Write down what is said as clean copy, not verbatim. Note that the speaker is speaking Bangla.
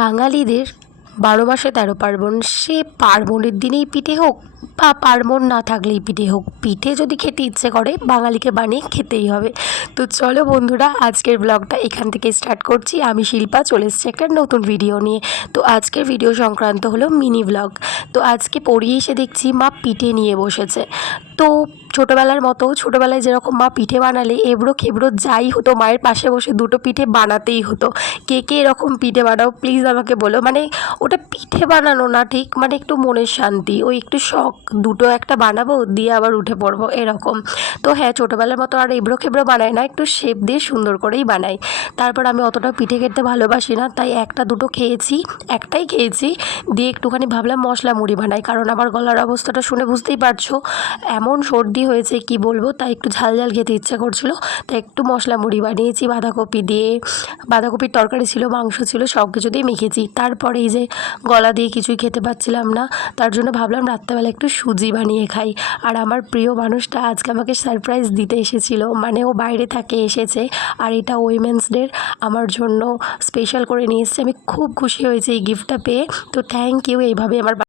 বাঙালিদের ১২ মাসে ১৩ পার্বণ। সে পার্বণের দিনেই পিঠে হোক বা পার্বণ না থাকলেই পিঠে হোক, পিঠে যদি খেতে ইচ্ছে করে বাঙালিকে বানিয়ে খেতেই হবে। তো চলো বন্ধুরা, আজকের ব্লগটা এখান থেকে স্টার্ট করছি। আমি শিল্পা চলে এসেছি একটা নতুন ভিডিও নিয়ে। তো আজকের ভিডিও সংক্রান্ত হলো মিনি ব্লগ। তো আজকে পড়িয়ে এসে দেখছি মা পিঠে নিয়ে বসেছে। তো ছোটোবেলায় যেরকম মা পিঠে বানালে এবড়ো খেবড়ো যাই হতো, মায়ের পাশে বসে দুটো পিঠে বানাতেই হতো। কে কে এরকম পিঠে বানাও প্লিজ আমাকে বলো। মানে ওটা পিঠে বানানো না ঠিক, মানে একটু মনের শান্তি, ওই একটু শখ, দুটো একটা বানাবো দিয়ে আবার উঠে পড়বো এরকম। তো হ্যাঁ, ছোটোবেলার মতো আর এবড়ো খেবড়ো বানাই না, একটু শেপ দিয়ে সুন্দর করেই বানাই। তারপর আমি অতটা পিঠে খেতে ভালোবাসি না, তাই একটা দুটো খেয়েছি, একটাই খেয়েছি। দিয়ে একটুখানি ভাবলাম মশলা মুড়ি বানাই, কারণ আমার গলার অবস্থাটা শুনে বুঝতেই পারছো এমন সর্দি হয়েছে কি বলবো। তাই একটু ঝাল ঝাল খেতে ইচ্ছা করছিলো, তাই একটু মশলা মুড়ি বানিয়েছি বাঁধাকপি দিয়ে। বাঁধাকপির তরকারি ছিল, মাংস ছিল, সব কিছু দিয়ে মেখেছি। তারপরে এই যে গলা দিয়ে কিছুই খেতে পাচ্ছিলাম না, তার জন্য ভাবলাম রাত্রেবেলা একটু সুজি বানিয়ে খাই। আর আমার প্রিয় মানুষটা আজকে আমাকে সারপ্রাইজ দিতে এসেছিল, মানে ও বাইরে থাকে, এসেছে। আর এটা উইমেন্স ডের আমার জন্য স্পেশাল করে নিয়ে এসেছে। আমি খুব খুশি হয়েছি এই গিফটটা পেয়ে। তো থ্যাংক ইউ। এইভাবে আমার